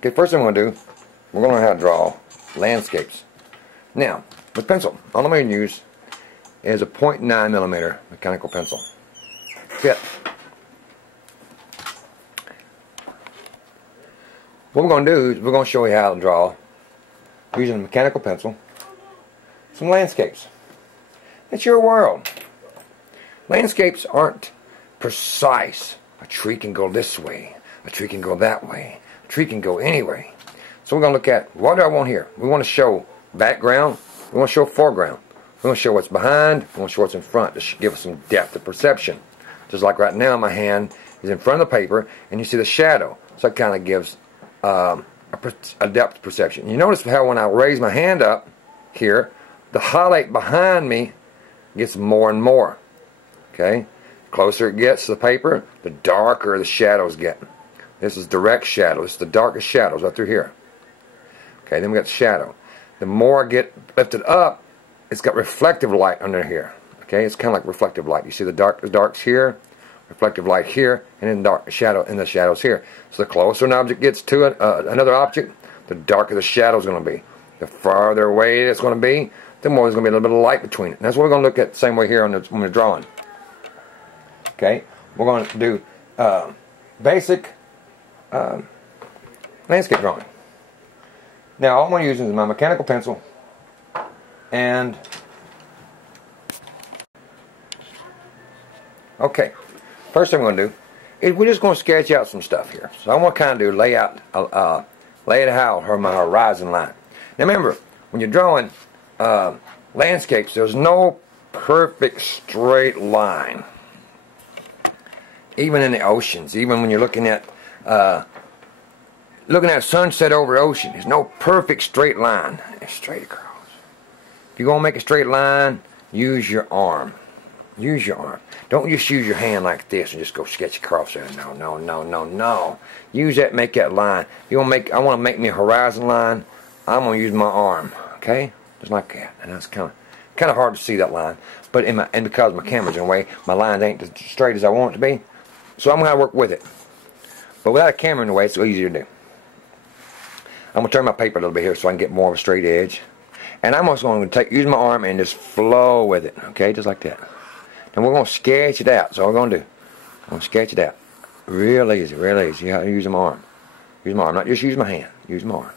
Okay, first thing I'm going to do, we're going to learn how to draw landscapes. Now, with pencil, all I'm going to use is a 0.9mm mechanical pencil. Fit. What we're going to do is we're going to show you how to draw, using a mechanical pencil, some landscapes. It's your world. Landscapes aren't precise. A tree can go this way. A tree can go that way. A tree can go any way. So we're going to look at, what do I want here? We want to show background. We want to show foreground. We want to show what's behind. We want to show what's in front to give us some depth of perception. Just like right now, my hand is in front of the paper, and you see the shadow. So it kind of gives a depth perception. You notice how when I raise my hand up here, the highlight behind me gets more and more. Okay? Closer it gets to the paper, the darker the shadows get. This is direct shadow. This is the darkest shadows right through here. Okay, then we got the shadow. The more I get lifted up, it's got reflective light under here. Okay, it's kind of like reflective light. You see the darks here, reflective light here, and then dark shadow in the shadows here. So the closer an object gets to another object, the darker the shadow is going to be. The farther away it's going to be, the more there's going to be a little bit of light between it. And that's what we're going to look at the same way here when we're drawing. Okay, we're going to do basic landscape drawing. Now all I'm going to use is my mechanical pencil and okay, first thing we're going to do is we're just going to sketch out some stuff here. So I'm going to kind of do lay it out my horizon line. Now remember, when you're drawing landscapes, there's no perfect straight line. Even in the oceans, even when you're looking at sunset over the ocean, there's no perfect straight line. It's straight across. If you're going to make a straight line, use your arm. Use your arm. Don't just use your hand like this and just go sketch across there. No, no, no, no, no. Use that, make that line. I want to make me a horizon line. I'm going to use my arm. Okay? Just like that. And that's kind of hard to see that line. But because my camera's in the way, my lines ain't as straight as I want it to be. So I'm going to work with it. But without a camera in the way, it's easier to do. I'm going to turn my paper a little bit here so I can get more of a straight edge. And I'm also going to use my arm and just flow with it. Okay, just like that. And we're going to sketch it out. So what we're going to do, I'm going to sketch it out. Real easy, real easy. You have to use my arm. Use my arm, not just use my hand. Use my arm.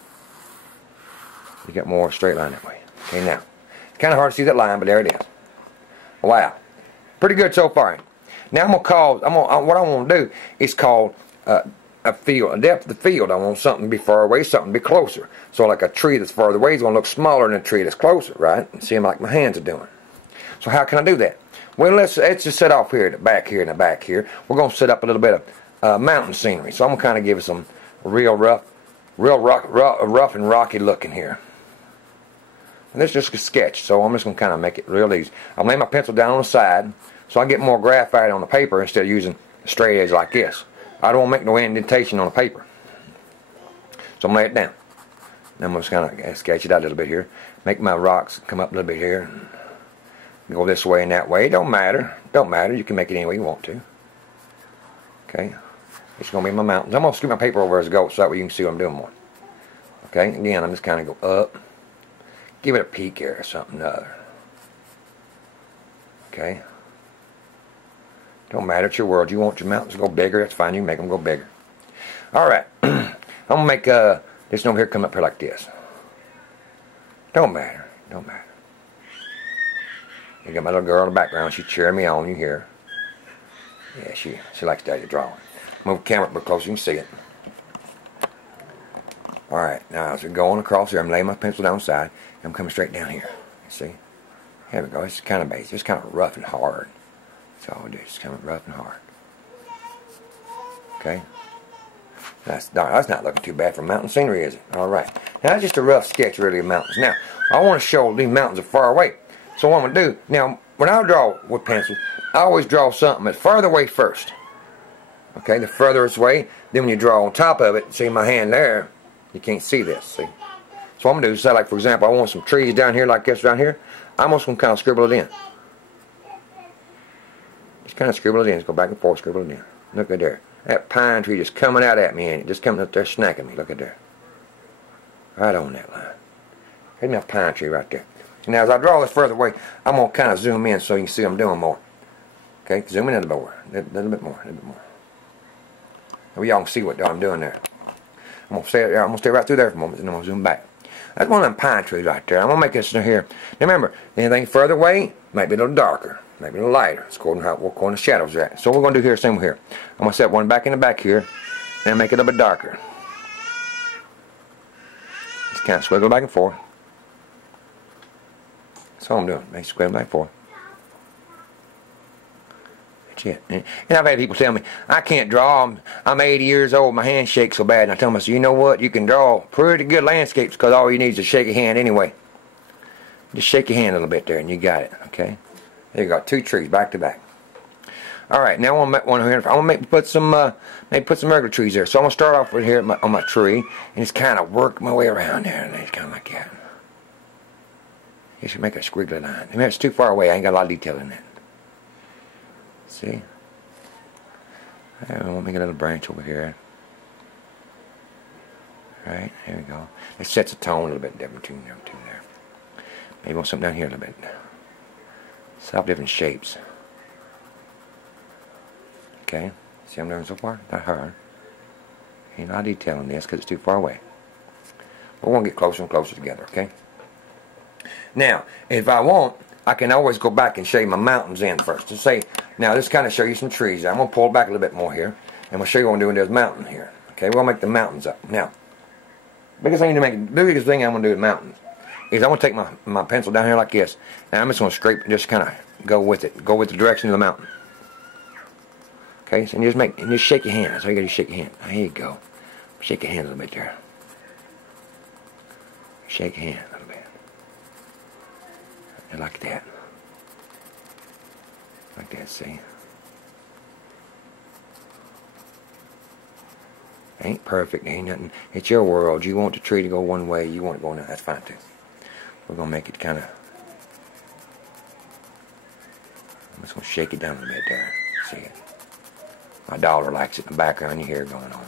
You get more straight line that way. Okay, now. It's kind of hard to see that line, but there it is. Wow. Pretty good so far. Now what I want to do is call a field, a depth of the field. I want something to be far away, something to be closer. So like a tree that's farther away is going to look smaller than a tree that's closer, right? And see like my hands are doing. So how can I do that? Well, let's just set off here, back here, and the back here. We're going to set up a little bit of mountain scenery. So I'm going to kind of give it some real rough and rocky looking here. And this is just a sketch, so I'm just going to kind of make it real easy. I'll lay my pencil down on the side so I get more graphite on the paper instead of using a straight edge like this. I don't want to make no indentation on the paper. So I'm going to lay it down. Then I'm just kind of sketch it out a little bit here. Make my rocks come up a little bit here. Go this way and that way. It don't matter. Don't matter. You can make it any way you want to. Okay. It's going to be my mountains. I'm going to scoot my paper over as I go so that way you can see what I'm doing more. Okay. Again, I'm just kind of go up. Give it a peak here or something or other. Okay. Don't matter. It's your world. You want your mountains to go bigger, that's fine. You can make them go bigger. Alright. I'm going to make this over here come up here like this. Don't matter. Don't matter. You got my little girl in the background. She's cheering me on. You hear her. Yeah, she likes daddy drawing. Move the camera up a bit closer. You can see it. Alright. Now, as we're going across here, I'm laying my pencil down the side. I'm coming straight down here. See? Here we go. It's kind of basic. It's kind of rough and hard. That's all we do. It's kind of rough and hard. Okay? That's not looking too bad for mountain scenery, is it? Alright. Now, that's just a rough sketch, really, of mountains. Now, I want to show these mountains are far away. So what I'm going to do, now, when I draw with pencil, I always draw something that's farther away first. Okay? The further it's away, then when you draw on top of it, see my hand there, you can't see this, see? So what I'm going to do is say, like, for example, I want some trees down here like this down here. I'm just going to kind of scribble it in. Just kind of scribble it in. Just go back and forth, scribble it in. Look at there. That pine tree just coming out at me, and it just coming up there snacking me. Look at there. Right on that line. Here's my pine tree right there. Now as I draw this further away, I'm going to kind of zoom in so you can see I'm doing more. Okay, zoom in a little more. A little bit more. A little bit more. Now y'all can see what I'm doing there. I'm going to stay right through there for a moment, and then I'm going to zoom back. That's one of them pine trees right there. I'm going to make this here. Now remember, anything further away might be a little darker, maybe a little lighter. It's according to what corner the shadows are at. So what we're going to do here, same here. I'm going to set one back in the back here, and make it a little bit darker. Just kind of squiggle back and forth. That's all I'm doing. Make squiggle back and forth. That's it. And I've had people tell me, I can't draw. I'm 80 years old. My hands shake so bad. And I tell them, I say, you know what? You can draw pretty good landscapes because all you need is a shaky hand anyway. Just shake your hand a little bit there and you got it. Okay? There you go. 2 trees back to back. Alright, now I want to put some regular trees there. So I'm going to start off right here on my tree and just kind of work my way around there. And it's kind of like that. You should make a squiggly line. I mean, it's too far away. I ain't got a lot of detail in it. See? I want to make a little branch over here. Alright, here we go. It sets a tone a little bit different between them two there. Maybe want something down here a little bit. Solve different shapes. Okay, see what I'm doing so far? Not hard. Ain't a lot of detail in this because it's too far away. But we're going to get closer and closer together, okay? Now, if I want, I can always go back and show you my mountains in first. To say, now this kind of show you some trees. I'm going to pull back a little bit more here. And we'll show you what I'm doing. There's a mountain here. Okay, we'll make the mountains up. Now, the biggest thing I'm going to do with mountains is I'm going to take my pencil down here like this. Now I'm just going to scrape and just kind of go with it. Go with the direction of the mountain. Okay, so just shake your hand. That's how you got to shake your hand. There you go. Shake your hand a little bit there. Shake your hand a little bit. And like that. Like that, see? Ain't perfect, ain't nothing. It's your world. You want the tree to go one way, you want it going out. That's fine too. We're going to make it kind of... I'm just going to shake it down a little bit there. See it? My daughter likes it in the background. You hear it going on.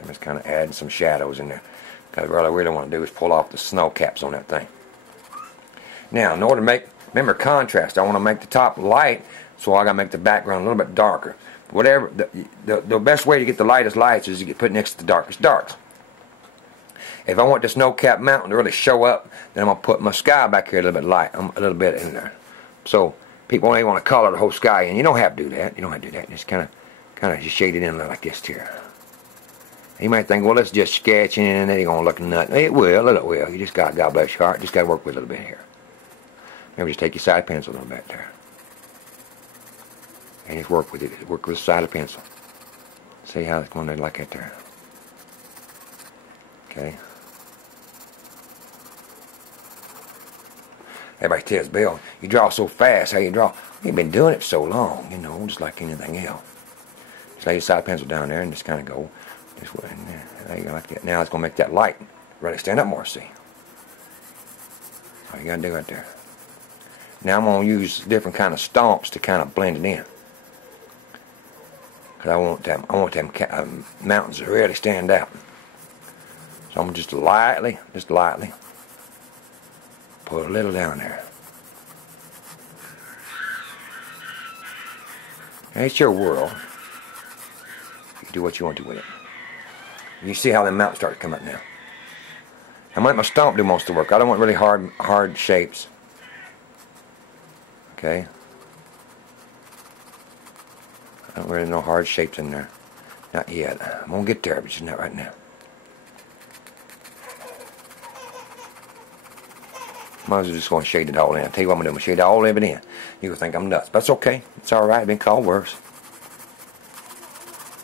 I'm just kind of adding some shadows in there. Because what I really want to do is pull off the snow caps on that thing. Now, in order to make... Remember, contrast. I want to make the top light, so I got to make the background a little bit darker. Whatever, the best way to get the lightest lights is to put next to the darkest darks. If I want the snow-capped mountain to really show up, then I'm going to put my sky back here a little bit light, a little bit in there. So people only want to color the whole sky, and you don't have to do that. You don't have to do that. Just kind of just shade it in like this here. You might think, well, it's just sketching, and it ain't going to look nothing. It will. You just got, God bless your heart, just got to work with it a little bit here. Maybe just take your side pencil a little bit there. And just work with it. Work with the side of the pencil. See how it's going to like that there. Okay. Everybody tells Bill, you draw so fast. How you draw? You've been doing it so long, you know, just like anything else. Just lay your side pencil down there and just kind of go this way. And there you go, like that. Now it's going to make that light really stand up more, see. All you got to do right there. Now I'm going to use different kind of stomps to kind of blend it in. Because I want them mountains to really stand out. So I'm just lightly, put a little down there. Now, it's your world. You do what you want to with it. You see how the mountains start to come up now. I might my stomp do most of the work. I don't want really hard shapes. Okay. I don't really know hard shapes in there. Not yet. I'm going to get there, but just not right now. Might as well just going to shade it all in. I'll tell you what I'm going to do. I'm going to shade all of it in. You're going to think I'm nuts. But it's okay. It's alright. I've been called worse.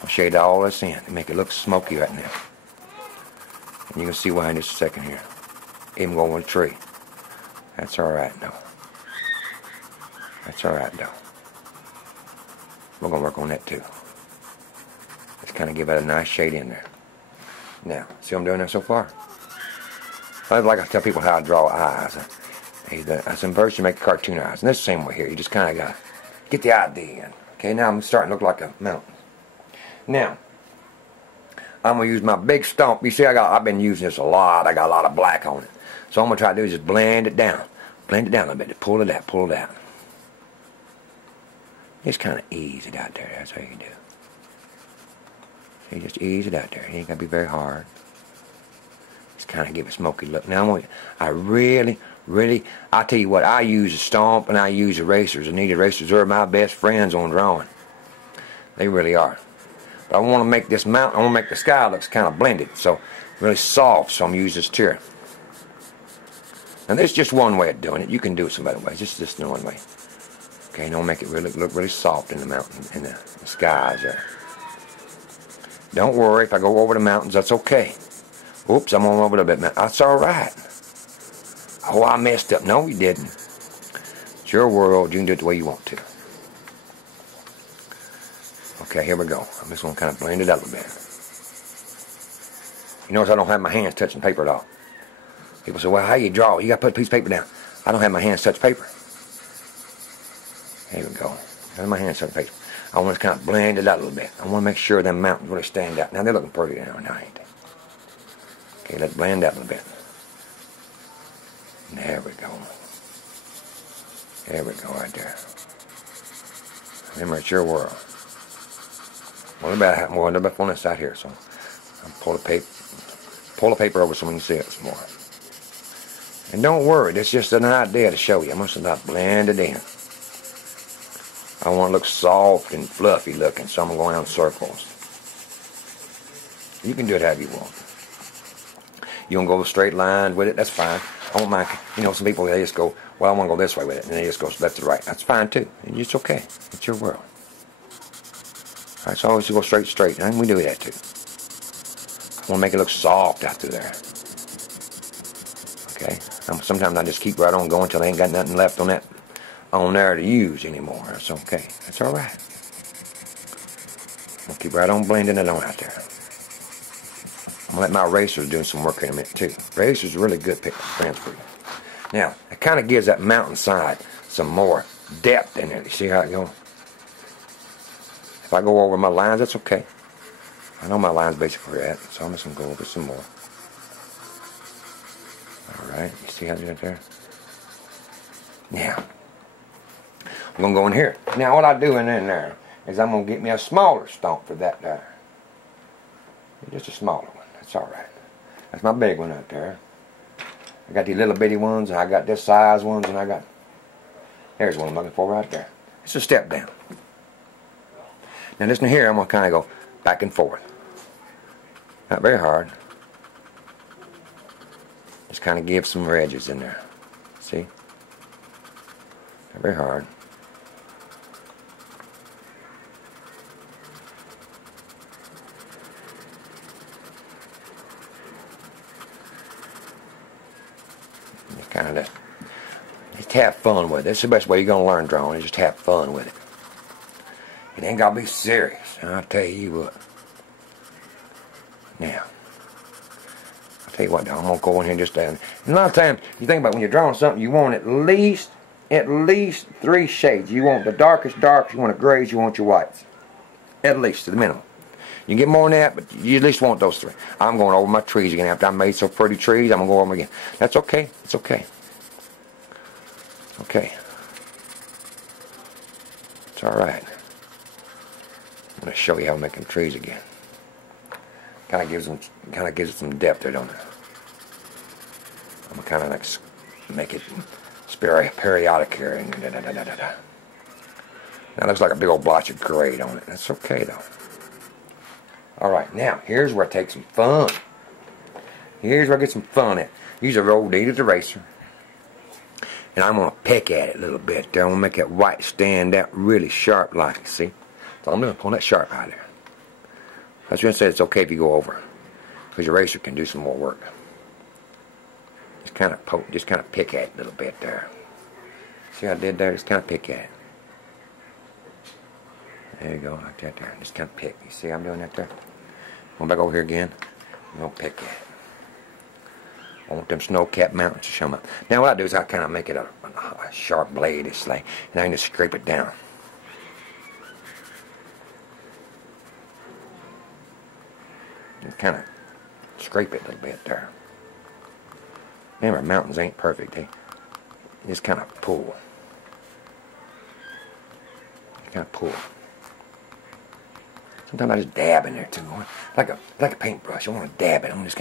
I'll shade all this in and make it look smoky right now. And you can see why in just a second here. Even going with a tree. That's alright, though. That's alright, though. We're going to work on that, too. Just kind of give it a nice shade in there. Now, see what I'm doing there so far? I like I tell people how I draw eyes. I said, first you make cartoon eyes. And this same way here. You just kind of got to get the idea in. Okay, now I'm starting to look like a mountain. Now, I'm going to use my big stump. You see, I've been using this a lot. I got a lot of black on it. So I'm going to try to do is just blend it down. Blend it down a little bit. Pull it out. Pull it out. Just kind of ease it out there. That's how you can do. See, just ease it out there. It ain't got to be very hard. Just kind of give it a smoky look. Now, I tell you what, I use a stomp and I use erasers. And these erasers are my best friends on drawing. They really are. But I want to make this mountain, I want to make the sky look kind of blended. So, really soft, so I'm using this tier. And there's just one way of doing it. You can do it some other ways. Just one way. Okay, don't make it really look really soft in the mountain, in the skies there. Don't worry, if I go over the mountains, that's okay. Oops, I'm on over a little bit. That's all right. Oh, I messed up. No, you didn't. It's your world. You can do it the way you want to. Okay, here we go. I'm just going to kind of blend it up a bit. You notice I don't have my hands touching paper at all. People say, well, how you draw? You got to put a piece of paper down. I don't have my hands touch paper. Here we go. I have my hands touch paper. I want to kind of blend it out a little bit. I want to make sure them mountains really stand out. Now, they're looking pretty now, ain't they? Okay, let's blend that a little bit. There we go. There we go, right there. Remember, it's your world. What about on this side here? So, I'll pull the paper over so we can see it some more. And don't worry, it's just an idea to show you. I must not blend it in. I want it to look soft and fluffy looking, so I'm going to go around circles. You can do it however you want. You want to go a straight line with it, that's fine. I don't mind, you know, some people, they just go, well, I want to go this way with it, and they just go left to right. That's fine, too. It's okay. It's your world. All right, so always go straight, and we do that, too. I want to make it look soft out through there. Okay? Sometimes I just keep right on going until I ain't got nothing left on there to use anymore. That's okay. That's all right. I'll keep right on blending it on out there. I'm going to let my erasers do some work in a minute, too. Erasers are really good friends for you. Now, it kind of gives that mountainside some more depth in it. You see how it goes? If I go over my lines, that's okay. I know my line's basically that, so I'm just going to go over some more. Alright, you see how I do it there? Now, I'm going to go in here. Now, what I do in there is I'm going to get me a smaller stump for that there. Just a smaller one. That's alright. That's my big one out there. I got these little bitty ones, and I got this size ones, and I got... There's one I'm looking for right there. It's a step down. Now, listen here, I'm going to kind of go back and forth. Not very hard. Just kind of give some edges in there. See? Not very hard. Just kind of just have fun with it. That's the best way you're going to learn drawing, is just have fun with it. It ain't got to be serious. I'll tell you what. Now, I'll tell you what, I'm going to go in here and just down. And a lot of times, you think about when you're drawing something, you want at least 3 shades. You want the darkest darks, you want the grays, you want your whites. At least, to the minimum. You can get more than that, but you at least want those 3. I'm going over my trees again. After I made some pretty trees, I'm going to go over them again. That's okay. It's okay. Okay. It's alright. I'm going to show you how I'm making trees again. Kind of gives it some depth there, don't it? I'm going to kind of like make it periodic here. That looks like a big old blotch of gray on it. That's okay though. Alright, now here's where I take some fun. Here's where I get some fun at. Use a old kneaded eraser. And I'm going to peck at it a little bit there. I'm going to make that white stand out really sharp like, see? So I'm going to pull that sharp out of there. I was going to say it's okay if you go over, because your eraser can do some more work. Just kind of poke, just kind of pick at it a little bit there. See how I did there? Just kind of pick at it. There you go, like that there. Just kind of pick. You see how I'm doing that there? Going back over here again. I'm going to pick at it. I want them snow-capped mountains to show up. Now what I do is I kind of make it a sharp blade, it's like, and I can just scrape it down. and kind of scrape it a little bit there. Remember, mountains ain't perfect. They just kind of pull. Kind of pull. Sometimes I just dab in there too, like a paintbrush. I want to dab it. I'm just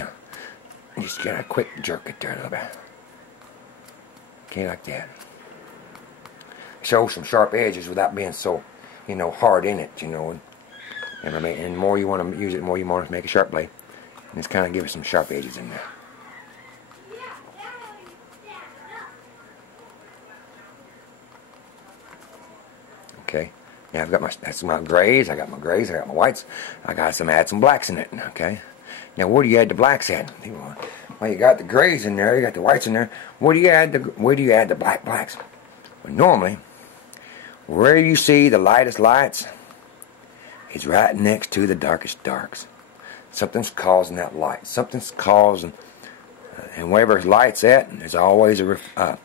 get a quick jerk it there a little bit. Okay, like that. Show some sharp edges without being so, hard in it, And the more you want to use it, the more you want to make a sharp blade. And just kind of give it some sharp edges in there. Okay. Now I've got that's my grays. I got my grays. I got my whites. I got add some blacks in it. Okay. Now where do you add the blacks at? Well, you got the grays in there. You got the whites in there. Where do you add the blacks? Well, normally, where you see the lightest lights is right next to the darkest darks. Something's causing that light. Something's causing, and wherever light's at, there's always a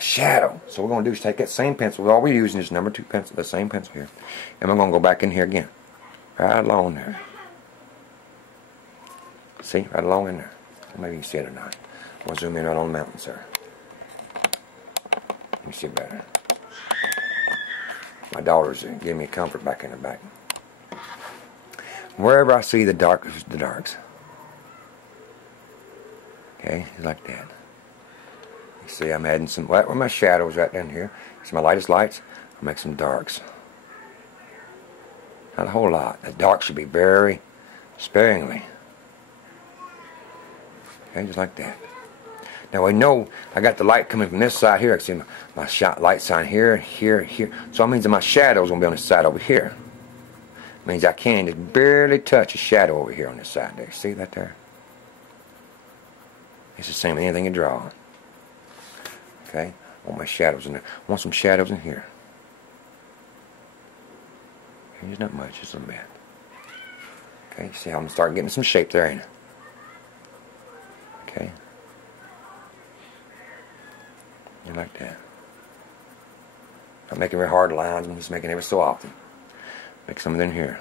shadow. So what we're going to do is take that same pencil. All we're using is number 2 pencil, the same pencil here. And we're going to go back in here again. Right along there. See? Right along in there. Maybe you can see it or not. We'll zoom in right on the mountains there. Let me see it better. My daughter's giving me comfort back in the back. Wherever I see the darks. Okay? Like that. You see, I'm adding some light where my shadows right down here. It's my lightest lights. I'll make some darks. Not a whole lot. The dark should be very sparingly. Okay, just like that. Now I know I got the light coming from this side here. I can see my light sign here, here, here. So that means that my shadow's going to be on this side over here. It means I can just barely touch a shadow over here on this side there. See that there? It's the same with anything you draw. Okay? I want my shadows in there. I want some shadows in here. Okay, there's not much, just a little bit. Okay, see how I'm starting getting some shape there, ain't it? Okay. You like that. Not making very hard lines, I'm just making it every so often. Make some in here.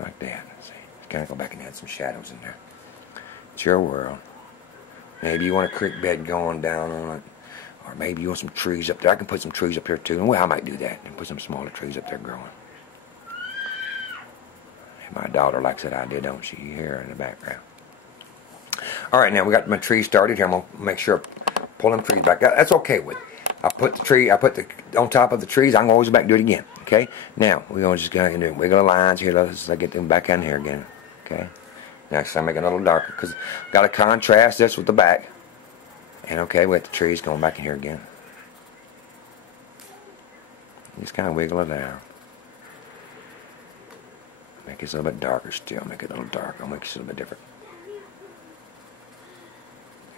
Like that. See? Just kind of go back and add some shadows in there. It's your world. Maybe you want a creek bed going down on it. Or maybe you want some trees up there. I can put some trees up here too. Well, I might do that. And put some smaller trees up there growing. And my daughter likes that idea, don't she? You hear her in the background. Alright, now we got my trees started here. I'm going to make sure I pull them trees back. That's okay with it. I put on top of the trees. I'm going to always back and do it again. Okay? Now, we're going to just go ahead and do wiggle the lines here. Let's get them back in here again. Okay? Next time, make it a little darker because I've got to contrast this with the back. And okay, with the trees going back in here again. Just kind of wiggle it out. Make it a little bit darker still. Make it a little darker. I'll make it a little bit different.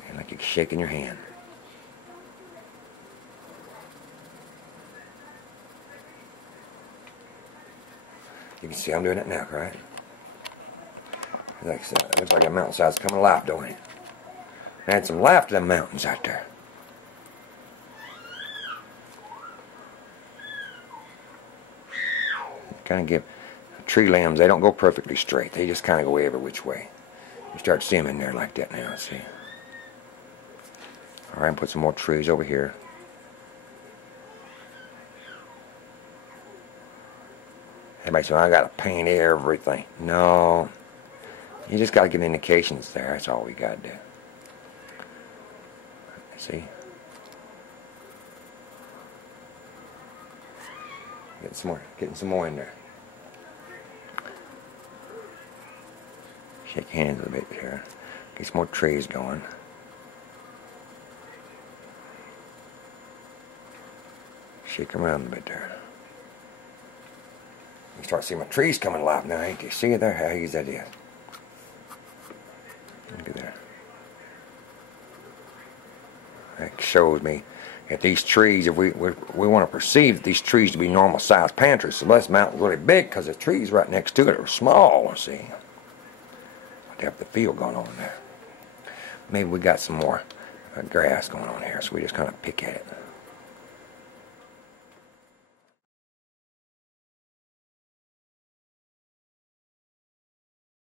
And like you're shaking your hand. You can see I'm doing it now, right? Like I said, it looks like that mountainside's coming alive, don't it? Add some life to them mountains out there. Kind of give tree limbs, they don't go perfectly straight. They just kind of go every which way. You start seeing them in there like that now, see? Alright, put some more trees over here. Everybody says, I got to paint everything. No. You just got to give indications there. That's all we got to do. See? Getting some more in there. Shake your hands a bit here. Get some more trees going. Shake them around a bit there. You start seeing my trees coming alive now, ain't you? See it there? How easy that is. Look at that. That shows me that these trees, if we want to perceive these trees to be normal sized pantries, so this mountain's really big because the trees right next to it are small, see? They have the field going on there. Maybe we got some more grass going on here, so we just kind of pick at it.